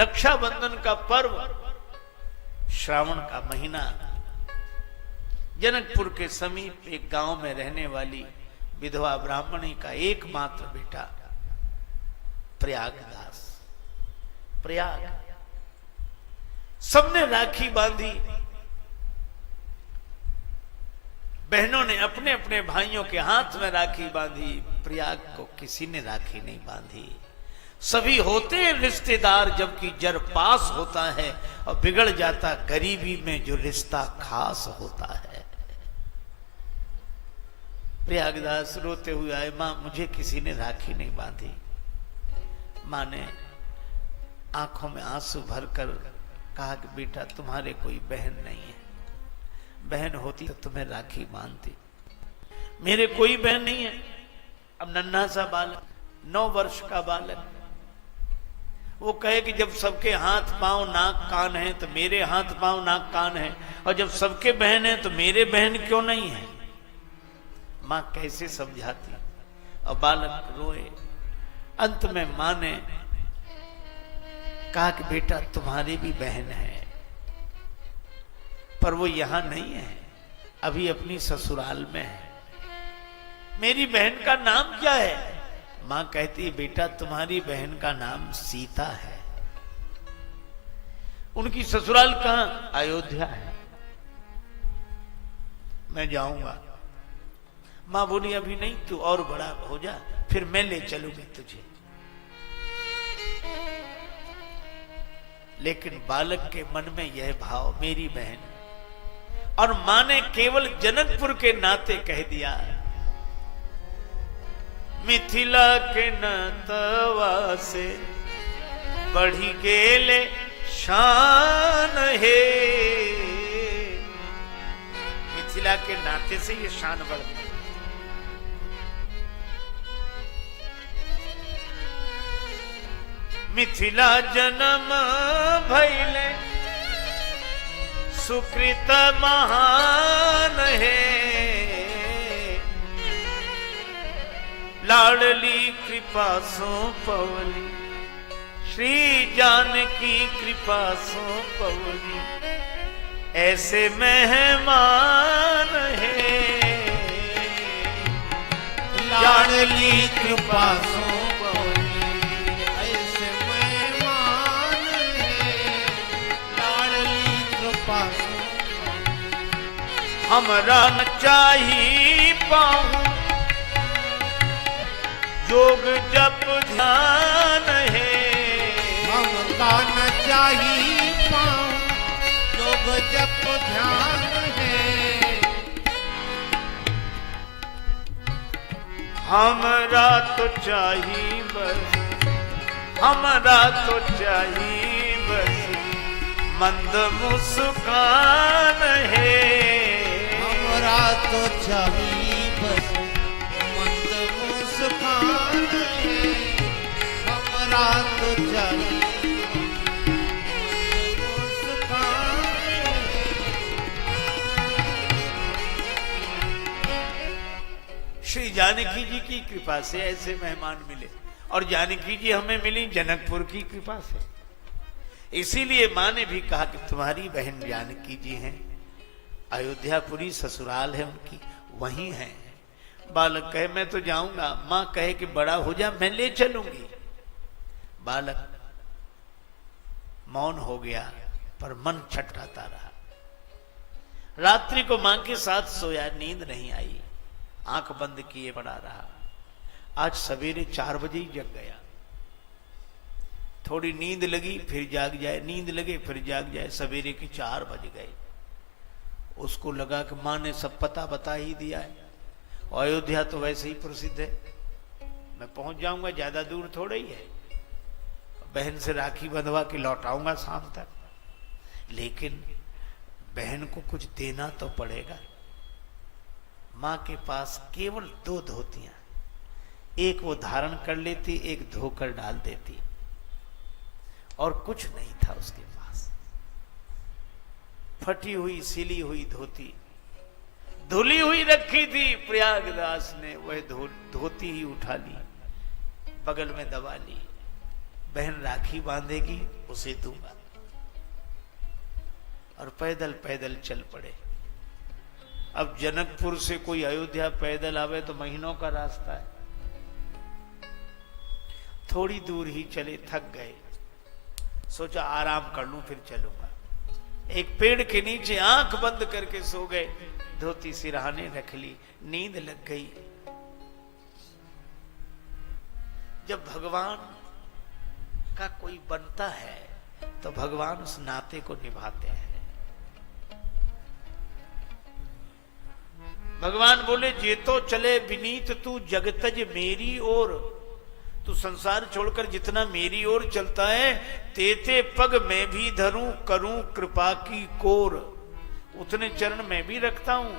रक्षाबंधन का पर्व, श्रावण का महीना, जनकपुर के समीप एक गांव में रहने वाली विधवा ब्राह्मणी का एकमात्र बेटा प्रयागदास। प्रयाग सबने राखी बांधी, बहनों ने अपने अपने भाइयों के हाथ में राखी बांधी। प्रयाग को किसी ने राखी नहीं बांधी। सभी होते हैं रिश्तेदार, जबकि जर पास होता है और बिगड़ जाता गरीबी में जो रिश्ता खास होता है। प्रयागदास रोते हुए आए, मां मुझे किसी ने राखी नहीं बांधी। मां ने आंखों में आंसू भरकर कहा कि बेटा तुम्हारे कोई बहन नहीं है, बहन होती तो तुम्हें राखी बांधती। मेरे कोई बहन नहीं है। अब नन्हा सा बालक, 9 वर्ष का बालक, वो कहे कि जब सबके हाथ पांव नाक कान है तो मेरे हाथ पांव नाक कान है, और जब सबके बहन है तो मेरे बहन क्यों नहीं है। मां कैसे समझाती, और बालक रोए। अंत में मां ने कहा कि बेटा तुम्हारी भी बहन है, पर वो यहां नहीं है, अभी अपनी ससुराल में है। मेरी बहन का नाम क्या है। मां कहती है बेटा तुम्हारी बहन का नाम सीता है। उनकी ससुराल कहां, अयोध्या है। मैं जाऊंगा। मां बोली अभी नहीं, तू और बड़ा हो जा, फिर मैं ले चलूंगी तुझे। लेकिन बालक के मन में यह भाव, मेरी बहन, और मां ने केवल जनकपुर के नाते कह दिया, मिथिला के नतवा से बढ़ी गेले शान है। मिथिला के नाते से ये शान बढ़ गई। मिथिला जन्म भैले सुकृत महान है। लाडली कृपा सो पवली, श्री जानकी कृपा सो पवली, ऐसे मेहमान है। लाडली कृपा सो पवली, ऐसे मेहमान है। लाडली कृपा सो, हमरा न चाही पाऊं योग जप ध्यान है। ममता न चाही पाऊं योग जप ध्यान है। हमरा तो चाही बस, हमरा तो चाही बस मंद मुस्कान है। हमरा तो चाही बस मंद मुस्कान है। हमरा तो चाही मुस्कान है। श्री जानकी जी की कृपा से ऐसे मेहमान मिले, और जानकी जी हमें मिली जनकपुर की कृपा से। इसीलिए मां ने भी कहा कि तुम्हारी बहन जानकी जी हैं, अयोध्यापुरी ससुराल है उनकी, वहीं है। बालक कहे मैं तो जाऊंगा। मां कहे कि बड़ा हो जा, मैं ले चलूंगी। बालक मौन हो गया, पर मन छटपटाता रहा। रात्रि को मां के साथ सोया, नींद नहीं आई, आंख बंद किए पड़ा रहा। आज सवेरे 4 बजे ही जग गया। थोड़ी नींद लगी फिर जाग जाए, नींद लगे फिर जाग जाए, सवेरे के 4 बज गए। उसको लगा कि मां ने सब पता बता ही दिया है, और अयोध्या तो वैसे ही प्रसिद्ध है, मैं पहुंच जाऊंगा, ज्यादा दूर थोड़ा ही है। बहन से राखी बंधवा के लौटाऊंगा शाम तक। लेकिन बहन को कुछ देना तो पड़ेगा। मां के पास केवल 2 धोतियां, एक वो धारण कर लेती, एक धोकर डाल देती, और कुछ नहीं था उसके पास। फटी हुई सिली हुई धोती, धुली हुई रखी थी। प्रयागदास ने वह धोती ही उठा ली, बगल में दबा ली, बहन राखी बांधेगी उसे दूंगा। और पैदल पैदल चल पड़े। अब जनकपुर से कोई अयोध्या पैदल आवे तो महीनों का रास्ता है। थोड़ी दूर ही चले, थक गए, सोचा आराम कर लूं फिर चलूंगा। एक पेड़ के नीचे आंख बंद करके सो गए, धोती सिरहाने रख ली, नींद लग गई। जब भगवान का कोई बनता है तो भगवान उस नाते को निभाते हैं। भगवान बोले, जे तो चले विनीत तू जगतज मेरी ओर, तू संसार छोड़कर जितना मेरी ओर चलता है, तेते पग मैं भी धरूं करूं कृपा की कोर, उतने चरण मैं भी रखता हूं।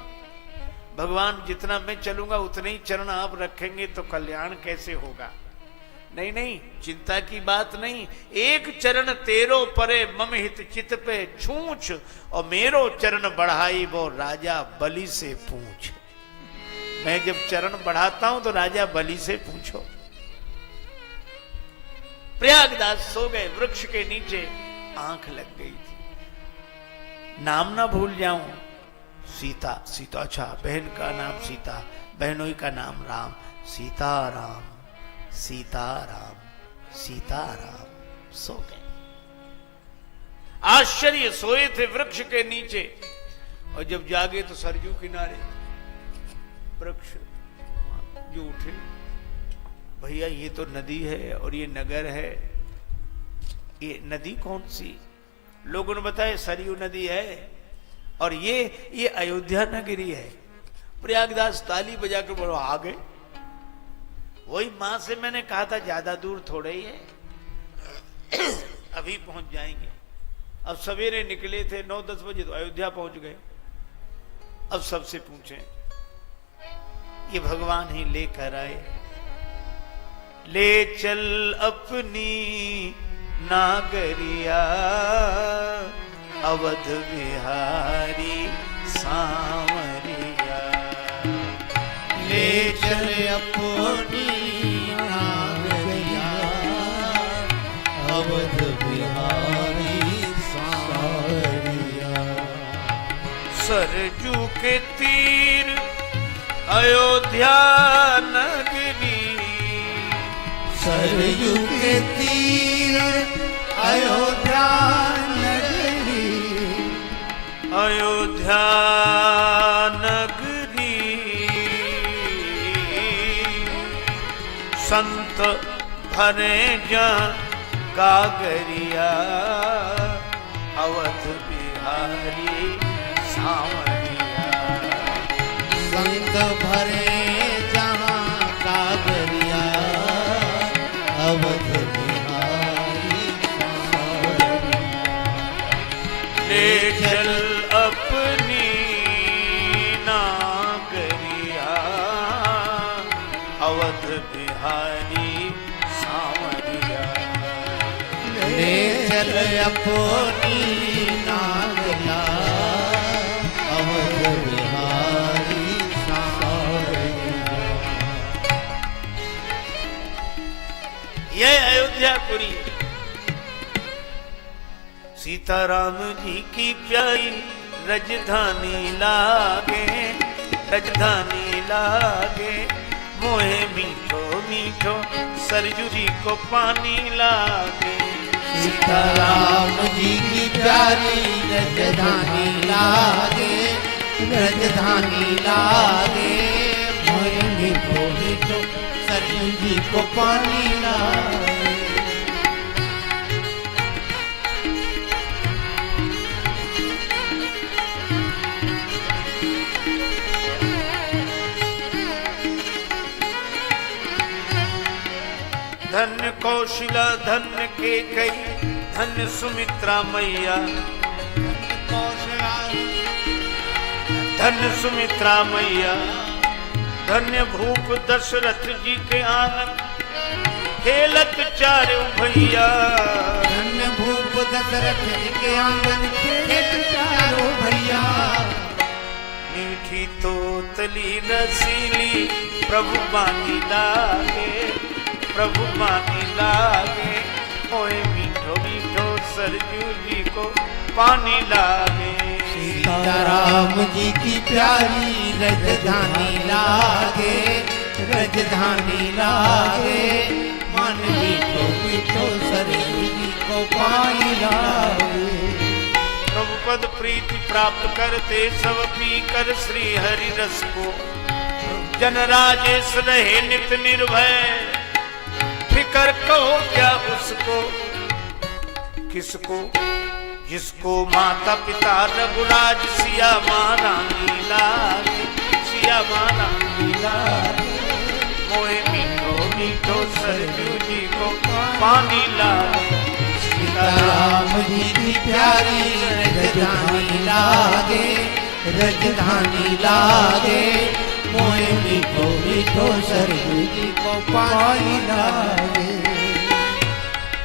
भगवान जितना मैं चलूंगा उतने ही चरण आप रखेंगे तो कल्याण कैसे होगा? नहीं नहीं, चिंता की बात नहीं। एक चरण तेरो परे मम हित चित पे छूछ, और मेरो चरण बढ़ाई वो राजा बलि से पूछ। मैं जब चरण बढ़ाता हूं तो राजा बलि से पूछो। प्रयागदास सो गए, वृक्ष के नीचे आंख लग गई थी। नाम ना भूल जाऊं, सीता। सीता, अच्छा बहन का नाम सीता, बहनोई का नाम राम। सीताराम सीताराम सीताराम। सो गए। आश्चर्य, सोए थे वृक्ष के नीचे, और जब जागे तो सरजू किनारे वृक्ष जो उठे, भैया ये तो नदी है और ये नगर है। ये नदी कौन सी? लोगों ने बताया सरयू नदी है, और ये अयोध्या नगरी है। प्रयागदास ताली बजाकर बोलो, आ गए। वही मां से मैंने कहा था ज्यादा दूर थोड़े ही है, अभी पहुंच जाएंगे। अब सवेरे निकले थे 9-10 बजे, तो अयोध्या पहुंच गए। अब सबसे पूछे, ये भगवान ही लेकर आए। ले चल अपनी नागरिया, अवध बिहारी सांवरिया। ले चल अपनी नागरिया, अवध बिहारी सांवरिया। सरजू के तीर अयोध्या नगरी, सरयू के तीर अयोध्या नगरी। अयोध्या नगरी संत भरे जा गागरिया, अवध बिहारी सांवरिया। संत भरे जहां कागरिया, अवध बिहारी सांवरिया। ले चल अपनी नागरिया, अवध बिहारी सांवरिया। ले चल अपनी नागरिया, अवध बिहारी सांवरिया। यह अयोध्यापुरी सीताराम जी की प्यारी राजधानी लागे, राजधानी लागे। मोहे मीठो मीठो सरजू जी को पानी लागे। सीताराम जी की प्यारी राजधानी लागे, राजधानी लागे। मोहे मीठो मीठो सरयू जी को पानी लागे। धन्य कौशिला धन्य के कई, धन्य सुमित्रा मैया। धन्य सुमित्रा मैया, धन्य भूप दशरथ जी के आंगन, खेलत चारों भैया। धन्य भूप दशरथ जी के आंगन, खेलत चारों भैया। मीठी तोतली रसीली प्रभु बानी लागे, प्रभु बानी लागे। मोए मीठो मीठो सरजू जी को पानी लागे। सीताराम जी की प्यारी राजधानी लागे, राजधानी लागे, मन मीठो मीठो सरयू जी को पानी लागे। प्रभु पद प्रीति प्राप्त करते सब पी कर श्री हरि रस को, जन राजेश रहे नित निर्भय, फिकर कहो क्या उसको, किसको, जिसको माता पिता रघुराज सिया माना लागे, सिया माना लागे, मोए मीठो मीठो सरजू जी को पानी लागे। सीताराम जी की प्यारी राजधानी लागे, राजधानी लागे, मोए मीठो मीठो सरयू जी को पानी लागे।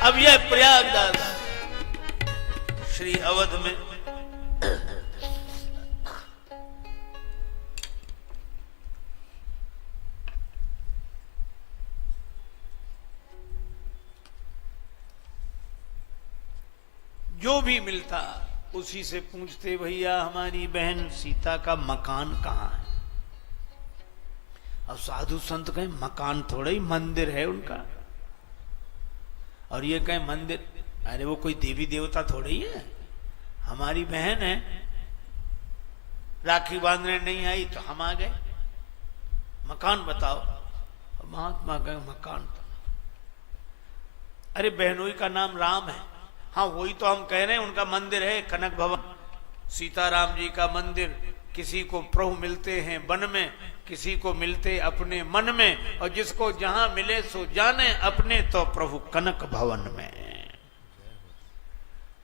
अब यह प्रयागराज श्री अवध में जो भी मिलता उसी से पूछते, भैया हमारी बहन सीता का मकान कहाँ है। अब साधु संत कहें मकान थोड़ा ही मंदिर है उनका, और ये कहें मंदिर, अरे वो कोई देवी देवता थोड़ी ही है, हमारी बहन है, राखी बांधने नहीं आई तो हम आ गए, मकान बताओ। महात्मा कहे मकान तो, अरे बहनोई का नाम राम है, हाँ वही तो हम कह रहे हैं, उनका मंदिर है कनक भवन, सीताराम जी का मंदिर। किसी को प्रभु मिलते हैं वन में, किसी को मिलते अपने मन में, और जिसको जहां मिले सो जाने अपने, तो प्रभु कनक भवन में।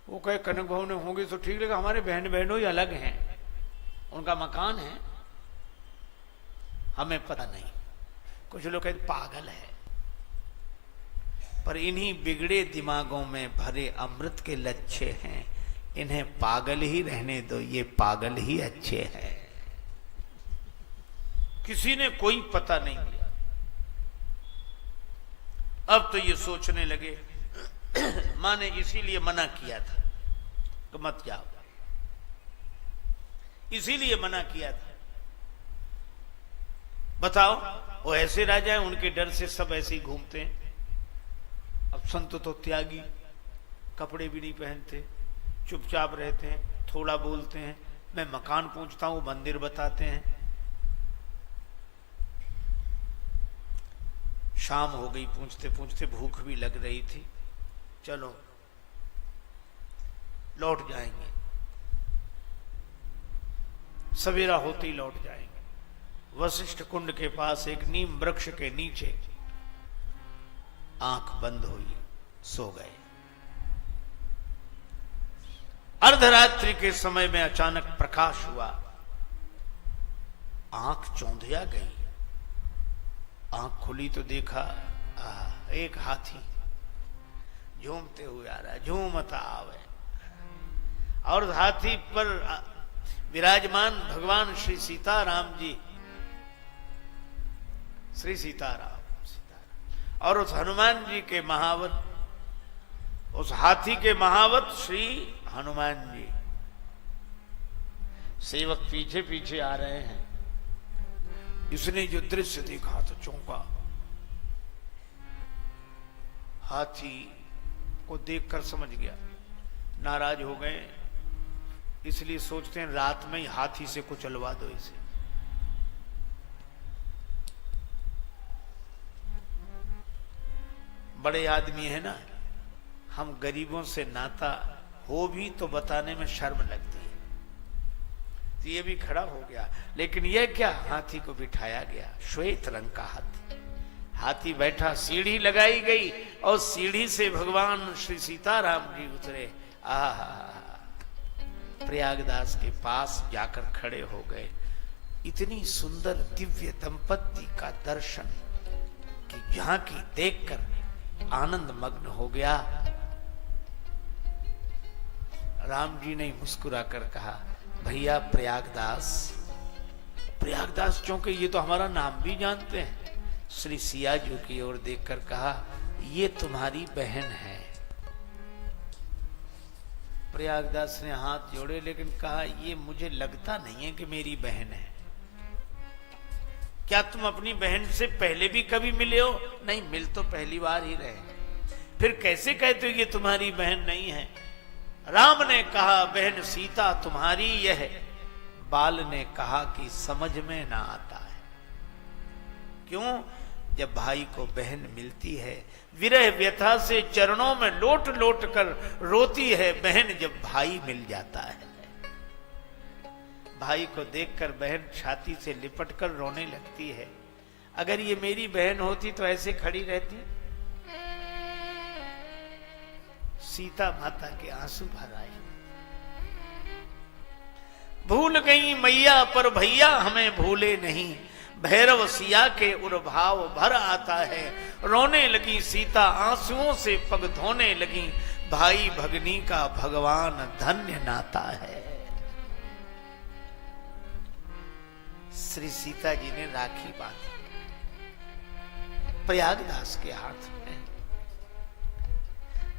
वो कहे कनक भवन में होंगे तो ठीक लगा, हमारे बहन बहनों ही अलग हैं, उनका मकान है, हमें पता नहीं। कुछ लोग कहते पागल है, पर इन्हीं बिगड़े दिमागों में भरे अमृत के लच्छे हैं, इन्हें पागल ही रहने दो, ये पागल ही अच्छे हैं। किसी ने कोई पता नहीं दिया। अब तो ये सोचने लगे मां ने इसीलिए मना किया था कि मत जाओ, इसीलिए मना किया था। बताओ, वो ऐसे राजा हैं, उनके डर से सब ऐसे ही घूमते हैं। अब संत तो त्यागी, कपड़े भी नहीं पहनते, चुपचाप रहते हैं, थोड़ा बोलते हैं। मैं मकान पूछता हूं, मंदिर बताते हैं। शाम हो गई, पूछते पूछते भूख भी लग रही थी, चलो लौट जाएंगे, सवेरा होते ही लौट जाएंगे। वशिष्ठ कुंड के पास एक नीम वृक्ष के नीचे आंख बंद हुई, सो गए। अर्धरात्रि के समय में अचानक प्रकाश हुआ, आंख चौंधिया गई। आंख खुली तो देखा एक हाथी झूमते हुए आ रहा है, झूमता आवे, और हाथी पर विराजमान भगवान श्री सीताराम जी, श्री सीताराम, और उस हनुमान जी के महावत, उस हाथी के महावत श्री हनुमान जी। सेवक पीछे पीछे आ रहे हैं। इसने जो दृश्य देखा तो चौंका। हाथी को देखकर समझ गया, नाराज हो गए, इसलिए सोचते हैं रात में ही हाथी से कुचलवा दो इसे। बड़े आदमी है ना, हम गरीबों से नाता हो भी तो बताने में शर्म लगती है। तो ये भी खड़ा हो गया, लेकिन ये क्या, हाथी को बिठाया गया, श्वेत रंग का हाथी। हाथी बैठा, सीढ़ी लगाई गई, और सीढ़ी से भगवान श्री सीताराम जी उतरे। प्रयागदास के पास जाकर खड़े हो गए। इतनी सुंदर दिव्य दंपत्ति का दर्शन कि जहां की देखकर आनंद मग्न हो गया। राम जी ने मुस्कुरा कर कहा, भैया प्रयागदास, प्रयागदास चूंकि ये तो हमारा नाम भी जानते हैं। श्री सिया जी की ओर देखकर कहा, ये तुम्हारी बहन है। प्रयागदास ने हाथ जोड़े, लेकिन कहा ये मुझे लगता नहीं है कि मेरी बहन है। क्या तुम अपनी बहन से पहले भी कभी मिले हो? नहीं, मिल तो पहली बार ही रहे। फिर कैसे कहते हो ये तुम्हारी बहन नहीं है? राम ने कहा बहन सीता तुम्हारी यह, बाल ने कहा कि समझ में ना आता है। क्यों? जब भाई को बहन मिलती है, विरह व्यथा से चरणों में लोट लोट कर रोती है बहन जब भाई मिल जाता है। भाई को देखकर बहन छाती से लिपट कर रोने लगती है। अगर ये मेरी बहन होती तो ऐसे खड़ी रहती? सीता माता के आंसू भर आए। भूल गई मैया पर भैया हमें भूले नहीं, भैरव सिया के उर्भाव भर आता है। रोने लगी सीता आंसुओं से पग धोने लगी, भाई भगनी का भगवान धन्य नाता है। श्री सीता जी ने राखी बांधी प्रयागदास के हाथ में।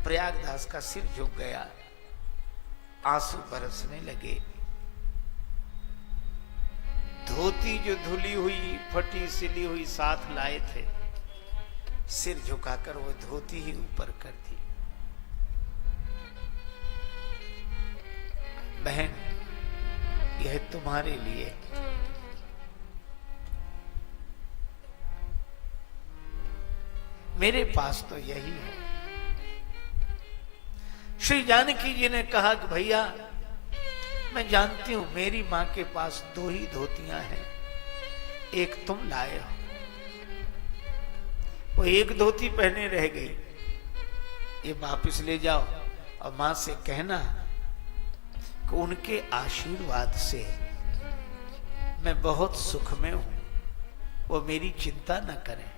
प्रयागदास का सिर झुक गया, आंसू बरसने लगे। धोती जो धुली हुई फटी सिली हुई साथ लाए थे, सिर झुकाकर वो धोती ही ऊपर कर दी। बहन, यह तुम्हारे लिए, मेरे पास तो यही है। श्री जानकी जी ने कहा कि भैया मैं जानती हूं मेरी मां के पास 2 ही धोतियां हैं, एक तुम लाए हो। वो एक धोती पहने रह गई, ये वापिस ले जाओ और मां से कहना कि उनके आशीर्वाद से मैं बहुत सुख में हूं, वो मेरी चिंता न करें।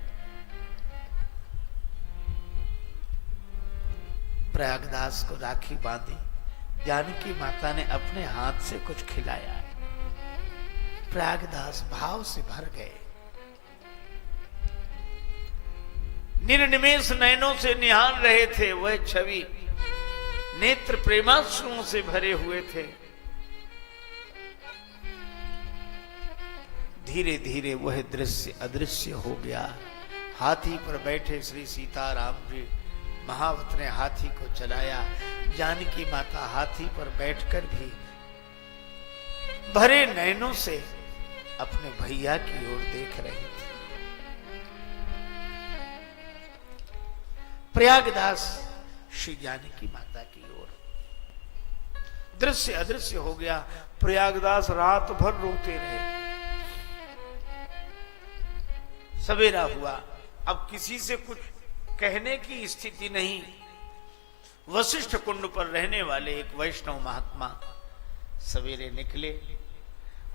प्रयागदास को राखी बांधी, जानकी माता ने अपने हाथ से कुछ खिलाया। प्रयागदास भाव से भर गए। निर्निमेष नयनों से निहार रहे थे वह छवि, नेत्र प्रेमाश्रुओं से भरे हुए थे। धीरे धीरे वह दृश्य अदृश्य हो गया। हाथी पर बैठे श्री सीताराम जी, महावत ने हाथी को चलाया। जानकी माता हाथी पर बैठकर भी भरे नयनों से अपने भैया की ओर देख रही थी। प्रयागदास श्री जानकी माता की ओर, दृश्य अदृश्य हो गया। प्रयागदास रात भर रोते रहे। सवेरा हुआ, अब किसी से कुछ कहने की स्थिति नहीं। वशिष्ठ कुंड पर रहने वाले एक वैष्णव महात्मा सवेरे निकले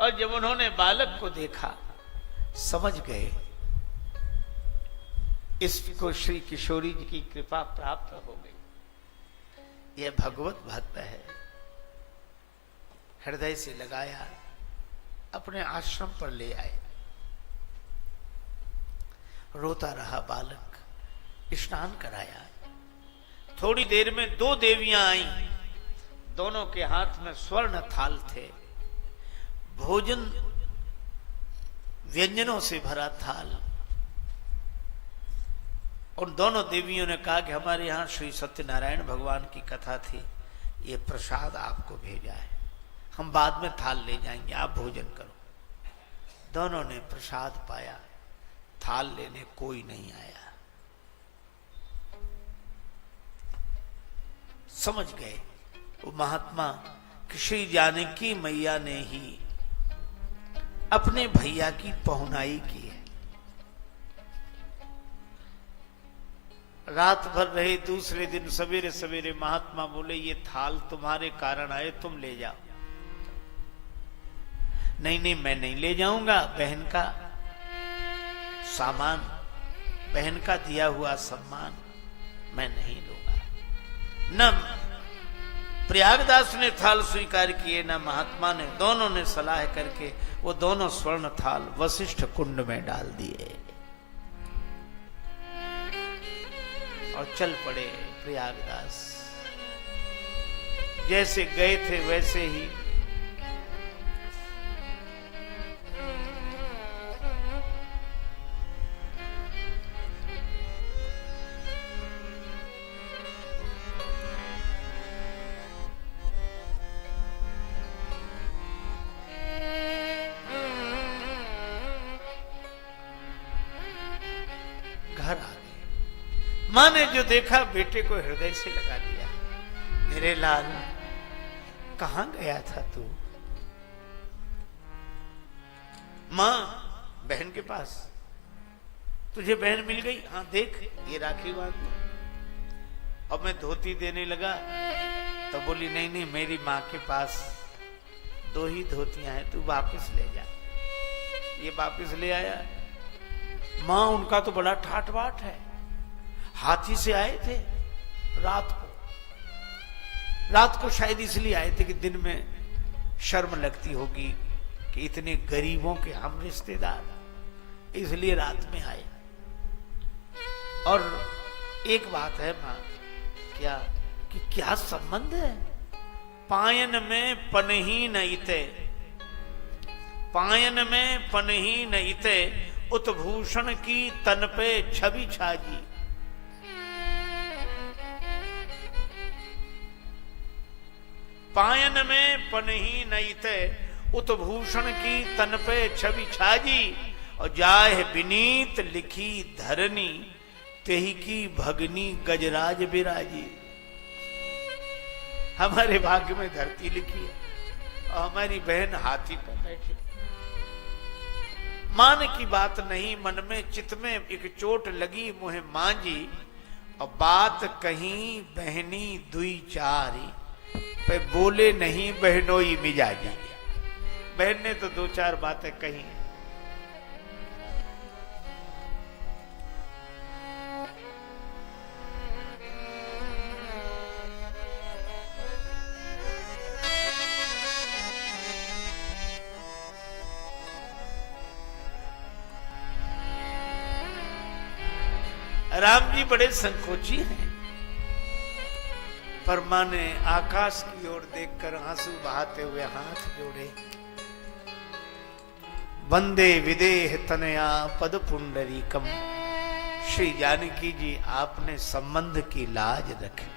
और जब उन्होंने बालक को देखा समझ गए इसको श्री किशोरी जी की कृपा प्राप्त हो गई, यह भगवत भक्त है। हृदय से लगाया, अपने आश्रम पर ले आए। रोता रहा बालक, स्नान कराया। थोड़ी देर में 2 देवियां आईं, दोनों के हाथ में स्वर्ण थाल थे, भोजन व्यंजनों से भरा थाल। उन दोनों देवियों ने कहा कि हमारे यहां श्री सत्यनारायण भगवान की कथा थी, ये प्रसाद आपको भेजा है, हम बाद में थाल ले जाएंगे, आप भोजन करो। दोनों ने प्रसाद पाया, थाल लेने कोई नहीं आया। समझ गए वो महात्मा कि श्री जानकी मैया ने ही अपने भैया की पहुनाई की है। रात भर रहे, दूसरे दिन सवेरे सवेरे महात्मा बोले ये थाल तुम्हारे कारण आए, तुम ले जाओ। नहीं नहीं, मैं नहीं ले जाऊंगा, बहन का सामान, बहन का दिया हुआ सम्मान मैं नहीं लूंगा। न प्रयागदास ने थाल स्वीकार किए, न महात्मा ने। दोनों ने सलाह करके वो दोनों स्वर्ण थाल वशिष्ठ कुंड में डाल दिए और चल पड़े प्रयागदास। जैसे गए थे वैसे ही घर आ गए। मां ने जो देखा बेटे को हृदय से लगा लिया। मेरे लाल, कहां गया था तू? मां बहन के पास। तुझे बहन मिल गई? हाँ देख, ये राखी बांध दो। अब मैं धोती देने लगा तो बोली नहीं नहीं, मेरी माँ के पास 2 ही धोतियां हैं, तू वापस ले जा। ये वापस ले आया। माँ उनका तो बड़ा ठाट बाट है। हाथी से आए थे रात को शायद इसलिए आए थे कि दिन में शर्म लगती होगी कि इतने गरीबों के हम रिश्तेदार, इसलिए रात में आए। और एक बात है मां, क्या कि क्या संबंध है? पायन में पनही न इते, पायन में पनही न इते, उत्भूषण की तन पे छवि छाजी। पायन में पनही न इते, उत्भूषण की तन पे छवि छाजी। और जाहे विनीत लिखी धरनी, तेही की भगनी गजराज बिराजी। हमारे भाग्य में धरती लिखी है और हमारी बहन हाथी पर बैठी। मान की बात नहीं, मन में चित में एक चोट लगी मुहे मांझी। और बात कहीं बहनी दुई चारी, पे बोले नहीं बहनोई मिजाजी। बहन ने तो 2-4 बातें कही। राम जी बड़े संकोची हैं, पर मां ने आकाश की ओर देखकर आंसू बहाते हुए हाथ जोड़े। वंदे विदेह तनया पद पुंडरीकम। श्री जानकी जी, आपने संबंध की लाज रखी।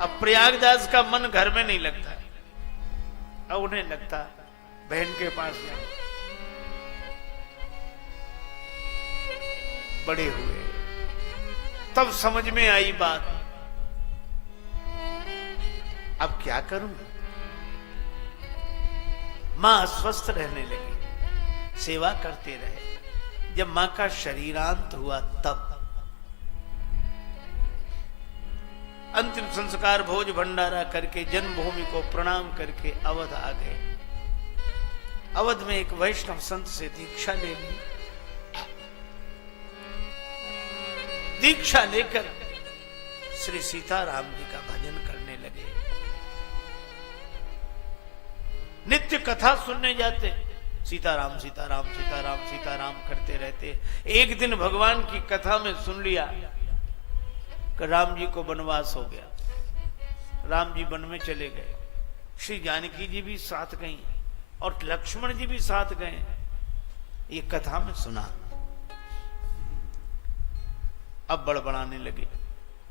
अब प्रयागदास का मन घर में नहीं लगता, अब उन्हें लगता बहन के पास जाए। बड़े हुए तब समझ में आई बात, अब क्या करूं? मां अस्वस्थ रहने लगी, सेवा करते रहे। जब मां का शरीरांत हुआ तब अंतिम संस्कार भोज भंडारा करके जन्मभूमि को प्रणाम करके अवध आ गए। अवध में एक वैष्णव संत से दीक्षा ले ली। दीक्षा लेकर श्री सीताराम जी का भजन करने लगे। नित्य कथा सुनने जाते, सीताराम सीताराम सीताराम सीताराम करते रहते। एक दिन भगवान की कथा में सुन लिया कि राम जी को वनवास हो गया। राम जी वन में चले गए, श्री जानकी जी भी साथ गई और लक्ष्मण जी भी साथ गए। ये कथा में सुना। अब बड़बड़ाने लगे,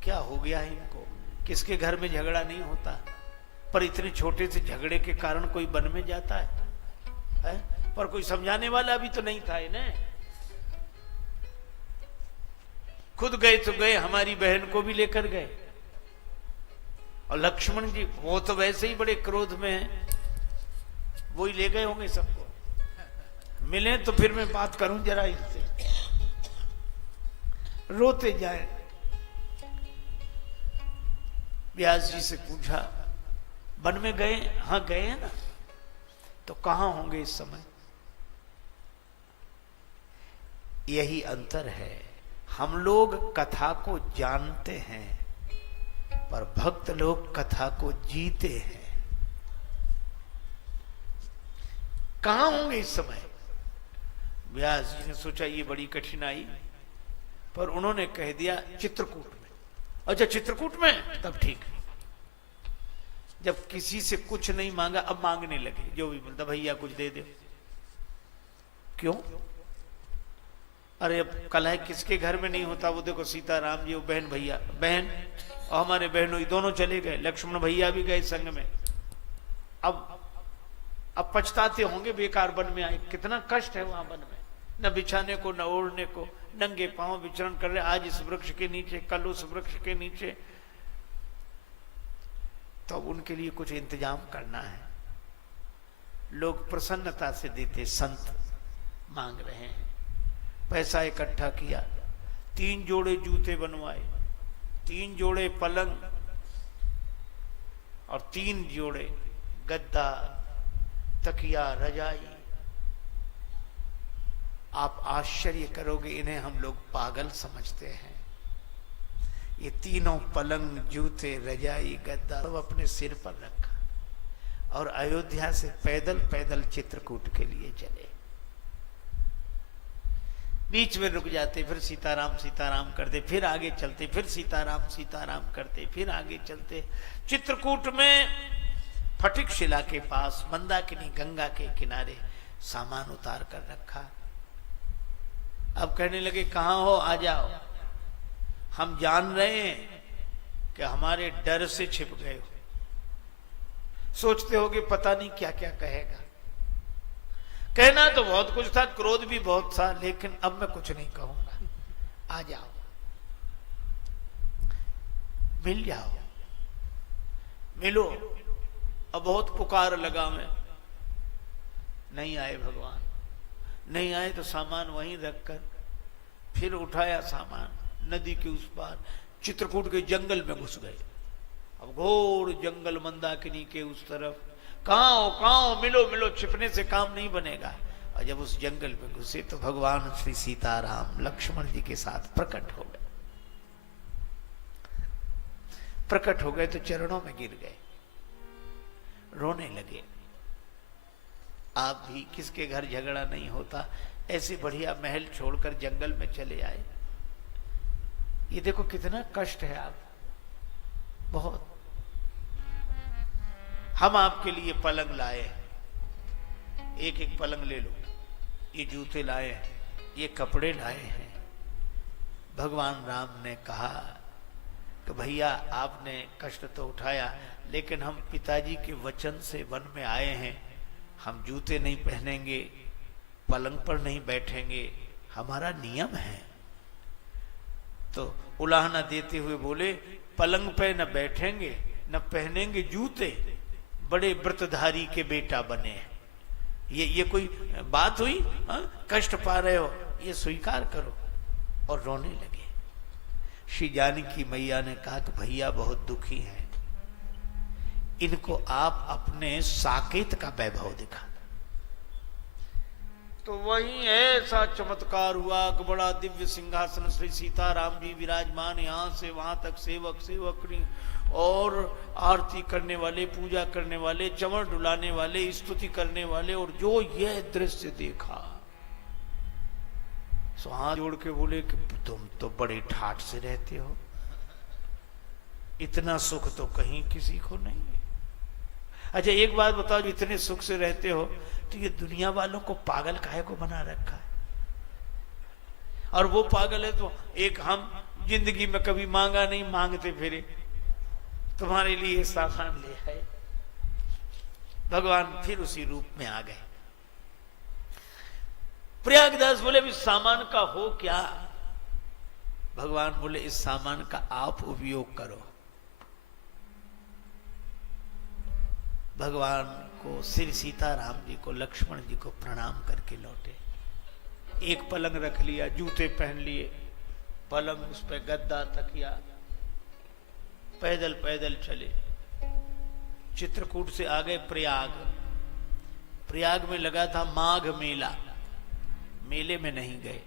क्या हो गया है इनको? किसके घर में झगड़ा नहीं होता, पर इतने छोटे से झगड़े के कारण कोई वन में जाता है? पर कोई समझाने वाला भी तो नहीं था इन्हें। खुद गए तो गए, हमारी बहन को भी लेकर गए। और लक्ष्मण जी वो तो वैसे ही बड़े क्रोध में हैं, वो ही ले गए होंगे सबको। मिले तो फिर मैं बात करूं जरा इससे। रोते जाए। व्यास जी से पूछा, वन में गए? हाँ गए हैं ना, तो कहां होंगे इस समय? यही अंतर है, हम लोग कथा को जानते हैं पर भक्त लोग कथा को जीते हैं। कहां होंगे इस समय? व्यास जी ने सोचा ये बड़ी कठिनाई, पर उन्होंने कह दिया चित्रकूट में। अच्छा चित्रकूट में, तब ठीक है। जब किसी से कुछ नहीं मांगा अब मांगने लगे, जो भी बोलता भैया कुछ दे दो। क्यों? अरे अब कलह किसके घर में नहीं होता? वो देखो सीताराम जी, वो बहन भैया, बहन और हमारे बहनों दोनों चले गए, लक्ष्मण भैया भी गए संग में। अब पछताते होंगे बेकार वन में आए, कितना कष्ट है वहां वन में, न बिछाने को न ओढ़ने को, नंगे पांव विचरण कर रहे, आज इस वृक्ष के नीचे, कल उस वृक्ष के नीचे। तो उनके लिए कुछ इंतजाम करना है। लोग प्रसन्नता से देते, संत मांग रहे हैं। पैसा इकट्ठा किया, 3 जोड़े जूते बनवाए, 3 जोड़े पलंग और 3 जोड़े गद्दा, तकिया, रजाई। आप आश्चर्य करोगे, इन्हें हम लोग पागल समझते हैं। ये तीनों पलंग, जूते, रजाई, गद्दा सब अपने सिर पर रखा और अयोध्या से पैदल पैदल चित्रकूट के लिए चले। बीच में रुक जाते, फिर सीताराम सीताराम करते, फिर आगे चलते, फिर सीताराम सीताराम करते, फिर आगे चलते। चित्रकूट में फटिक शिला के पास मंदाकिनी गंगा के किनारे सामान उतार कर रखा। अब कहने लगे कहां हो, आ जाओ, हम जान रहे हैं कि हमारे डर से छिप गए हो। सोचते होगे पता नहीं क्या क्या कहेगा। कहना तो बहुत कुछ था, क्रोध भी बहुत था, लेकिन अब मैं कुछ नहीं कहूंगा। आ जाओ, मिल जाओ, मिलो। अब बहुत पुकार लगा मैं, नहीं आए भगवान। नहीं आए तो सामान वहीं रखकर फिर उठाया सामान, नदी के उस पार चित्रकूट के जंगल में घुस गए। अब घोर जंगल, मंदाकिनी के उस तरफ। कहां हो, मिलो मिलो, छिपने से काम नहीं बनेगा। और जब उस जंगल में घुसे तो भगवान श्री सीताराम लक्ष्मण जी के साथ प्रकट हो गए। प्रकट हो गए तो चरणों में गिर गए, रोने लगे। आप भी किसके घर झगड़ा नहीं होता, ऐसे बढ़िया महल छोड़कर जंगल में चले आए। ये देखो कितना कष्ट है आप, बहुत। हम आपके लिए पलंग लाए हैं, एक एक पलंग ले लो। ये जूते लाए हैं, ये कपड़े लाए हैं। भगवान राम ने कहा कि भैया आपने कष्ट तो उठाया, लेकिन हम पिताजी के वचन से वन में आए हैं। हम जूते नहीं पहनेंगे, पलंग पर नहीं बैठेंगे, हमारा नियम है। तो उलाहना देते हुए बोले, पलंग पे न बैठेंगे न पहनेंगे जूते, बड़े व्रतधारी के बेटा बने। ये कोई बात हुई? कष्ट पा रहे हो, ये स्वीकार करो। और रोने लगे। श्री जानकी मैया ने कहा कि भैया बहुत दुखी हैं, इनको आप अपने साकेत का वैभव दिखा। तो वही ऐसा चमत्कार हुआ कि बड़ा दिव्य सिंहासन श्री सीताराम जी विराजमान, यहां से वहां तक सेवक सेवकनी और आरती करने वाले, पूजा करने वाले, चमर डुलाने वाले, स्तुति करने वाले। और जो यह दृश्य देखा सो हाथ जोड़ के बोले कि तुम तो बड़े ठाठ से रहते हो, इतना सुख तो कहीं किसी को नहीं है। अच्छा एक बात बताओ, इतने सुख से रहते हो तो ये दुनिया वालों को पागल काहे को बना रखा है? और वो पागल है तो एक हम जिंदगी में कभी मांगा नहीं, मांगते फिरे, तुम्हारे लिए सामान ले आए। भगवान फिर उसी रूप में आ गए। प्रयागदास बोले इस सामान का हो क्या? भगवान बोले इस सामान का आप उपयोग करो। भगवान को, श्री सीताराम जी को, लक्ष्मण जी को प्रणाम करके लौटे। एक पलंग रख लिया, जूते पहन लिए, पलंग उस पर गद्दा, तकिया, पैदल पैदल चले। चित्रकूट से आ गए प्रयाग। प्रयाग में लगा था माघ मेला, मेले में नहीं गए।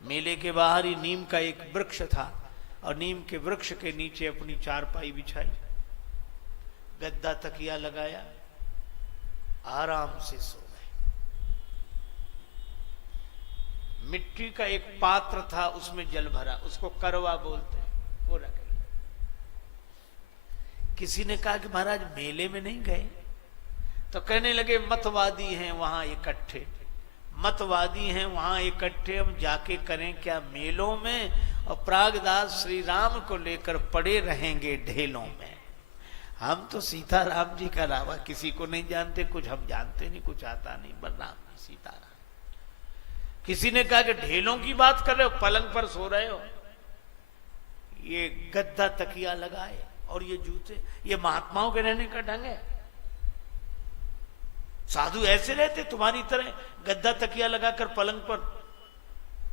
मेले के बाहर ही नीम का एक वृक्ष था और नीम के वृक्ष के नीचे अपनी चारपाई बिछाई, गद्दा तकिया लगाया, आराम से सो गए। मिट्टी का एक पात्र था, उसमें जल भरा, उसको करवा बोलते हैं, वो रख लिया। किसी ने कहा कि महाराज मेले में नहीं गए? तो कहने लगे मतवादी हैं वहां इकट्ठे, मतवादी हैं वहां इकट्ठे, हम जाके करें क्या मेलों में? और प्रागदास श्री राम को लेकर पड़े रहेंगे ढेलों में। हम तो सीताराम जी का अलावा किसी को नहीं जानते, कुछ हम जानते नहीं, कुछ आता नहीं, बलराम जी सीताराम। किसी ने कहा कि ढेलों की बात कर रहे हो, पलंग पर सो रहे हो, ये गद्दा तकिया लगाए और ये जूते, ये महात्माओं के रहने का ढंग है? साधु ऐसे रहते तुम्हारी तरह, गद्दा तकिया लगाकर पलंग पर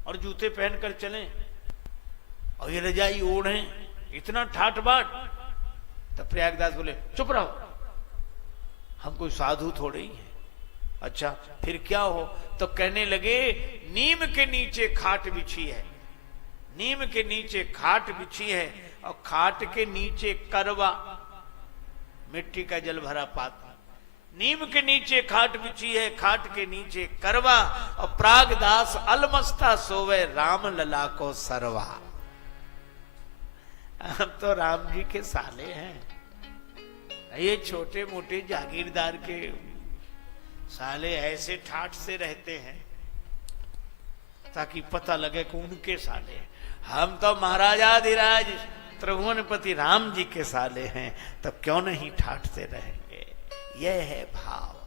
और जूते पहनकर चलें और ये रजाई ओढ़े, इतना ठाट बाट? तब प्रयागदास बोले चुप रहो, हम कोई साधु थोड़े ही हैं। अच्छा फिर क्या हो? तो कहने लगे नीम के नीचे खाट बिछी है, नीम के नीचे खाट बिछी है और खाट के नीचे करवा, मिट्टी का जल भरा पात्र, नीम के नीचे खाट बिछी है, खाट के नीचे करवा, और प्रागदास अलमस्ता सोवे राम लला को सरवा। हम तो राम जी के साले हैं, ये छोटे मोटे जागीरदार के साले ऐसे ठाठ से रहते हैं ताकि पता लगे कि उनके साले। हम तो महाराजाधिराज त्रिभुवनपति राम जी के साले हैं, तो क्यों नहीं ठाठ से रहेंगे? यह है भाव।